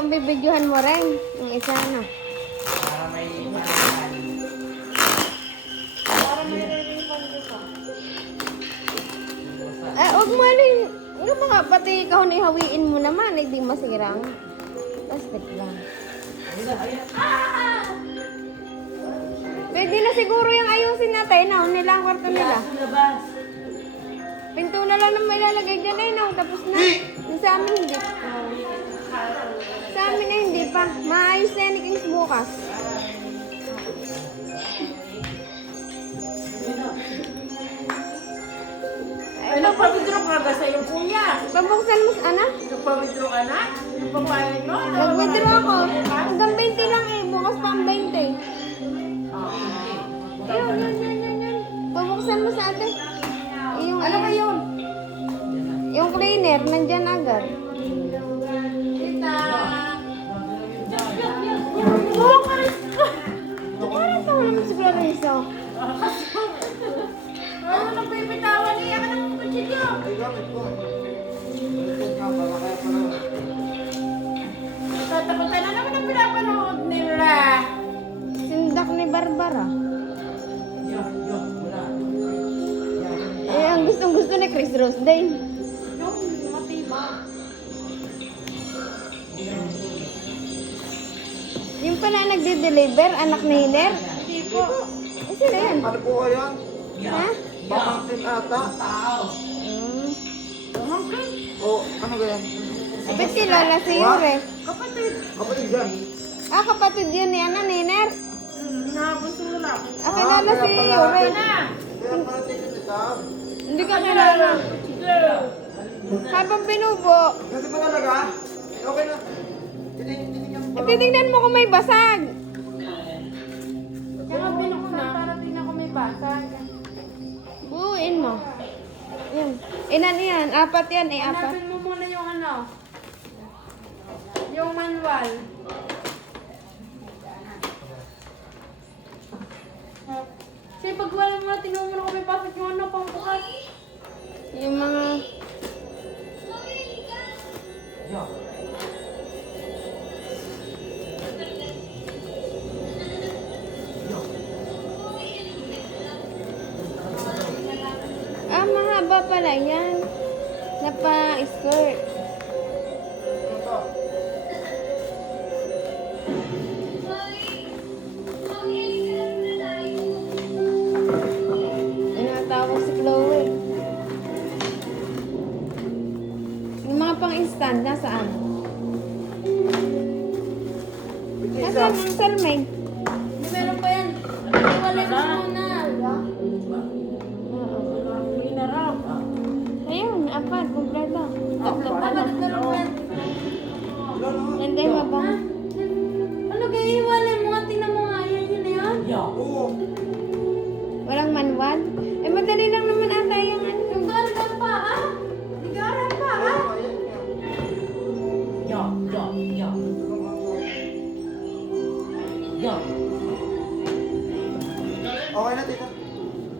yung bibidyohan mo rin. Yung isa, ano. Para may pangalan. Para may refund ko. Huwag mo ano yung mga pati kahon ihawiin mo naman, hindi masirang. Plastic lang. Pwede na siguro yung ayusin natin, no? Nila ang kwarto nila. Labas. Pinto na lang naman ilalagay dyan, no? Tapos na. Yung sa amin hindi. Sa amin na hindi pa. Maayos na yan ni Kings bukas. Ay, nagpa-withdraw ka ba sa iyong kuya? Pabuksan mo, ana? Nagpa-withdraw ka na? Yung pambayad nyo? Nag-withdraw ako. Hanggang 20 lang eh. Bukas pa ang 20. Yun. Pabuksan mo sa ate. Yung, Ano ba yun? yung cleaner, nandyan agad. Tita! Parang tawa naman si Clarice. Ano nang pipitawan niya ka ng kutsilyo? Tatakutan na naman ang pinapanood nila. Sindak ni Barbara. Ang gustong-gusto ni Chris Rose din. Yung matiba. Yung pala nagde-deliver, anak ni Hiner. Hindi po. Sino yan? Ano po kayo? Ha? Pamangkin ata. O, ano ganyan? Ba't si Lola si Yure? Kapatid. Kapatid yan. Kapatid yun ni ano, ni Hiner. Hinabos mo lang. Okay, Lola si Yure. Na! Kaya pala tingin ito. Hindi ka kilala. Habang pinubo, Kasi pa talaga? Okay na. Titingnan mo. titignan mo kung may basag. Kaya binuksan para tingnan ko may basag. Buuin mo. Yan. Ilan yan? Apat yan eh, apat. Hanapin mo muna yung ano. Yung manual. Kasi pag wala mo na, tingnan mo na kung may pasok yung ano, pang bukas. Yung mga... mahaba pala yan. Napa-skirt. Tinatawag si Chloe. Yung mga pang-instant, nasaan? Nasaan ang Salmain?